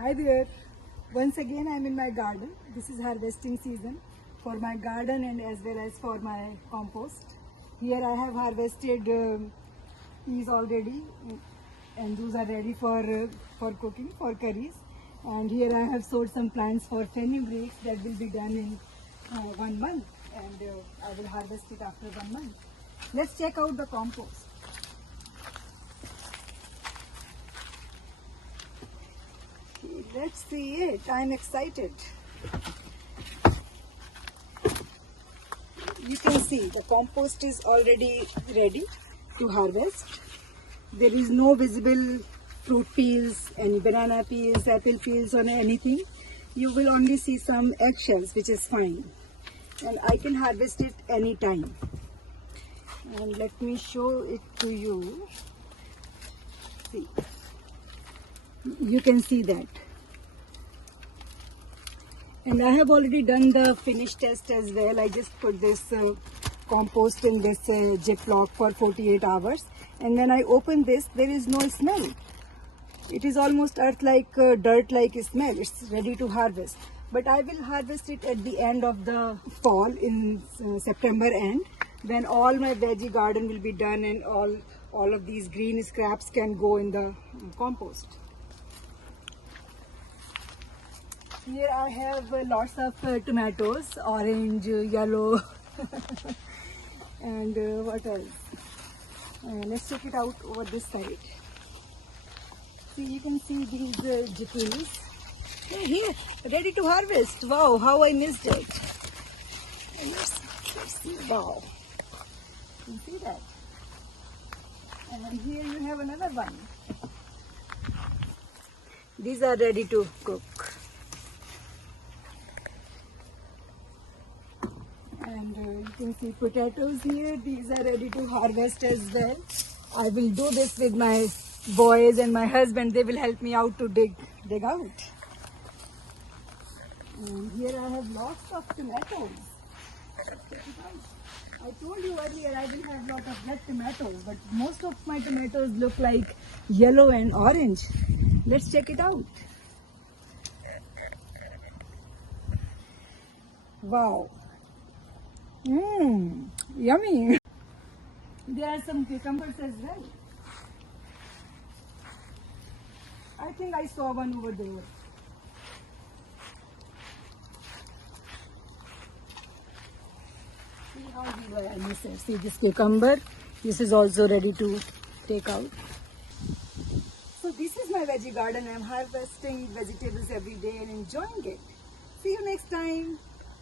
Hi there. Once again I am in my garden. This is harvesting season for my garden and as well as for my compost. Here I have harvested peas already and those are ready for cooking, for curries. And here I have sowed some plants for fenugreek that will be done in 1 month, and I will harvest it after 1 month. Let's check out the compost. Let's see it. I'm excited. You can see the compost is already ready to harvest. There is no visible fruit peels, any banana peels, apple peels or anything. You will only see some eggshells, which is fine. And I can harvest it anytime. And let me show it to you. See. You can see that. And I have already done the finish test as well. I just put this compost in this Ziploc for 48 hours. And when I open this, there is no smell. It is almost earth-like, dirt-like smell. It's ready to harvest. But I will harvest it at the end of the fall, in September end, when all my veggie garden will be done and all of these green scraps can go in the compost. Here I have lots of tomatoes, orange, yellow, and what else? Let's check it out over this side. See, you can see these zucchinis. They're here, ready to harvest. Wow, how I missed it. Let's see. Wow, you can see that. And here you have another one. These are ready to cook. And you can see potatoes here. These are ready to harvest as well. I will do this with my boys and my husband. They will help me out to dig out. And here I have lots of tomatoes. I told you earlier I will have lots of red tomatoes, but most of my tomatoes look like yellow and orange. Let's check it out. Wow. Yummy. There are some cucumbers as well. I think I saw one over there. See how I miss it. See this cucumber. This is also ready to take out. So this is my veggie garden. I'm harvesting vegetables every day and enjoying it. See you next time.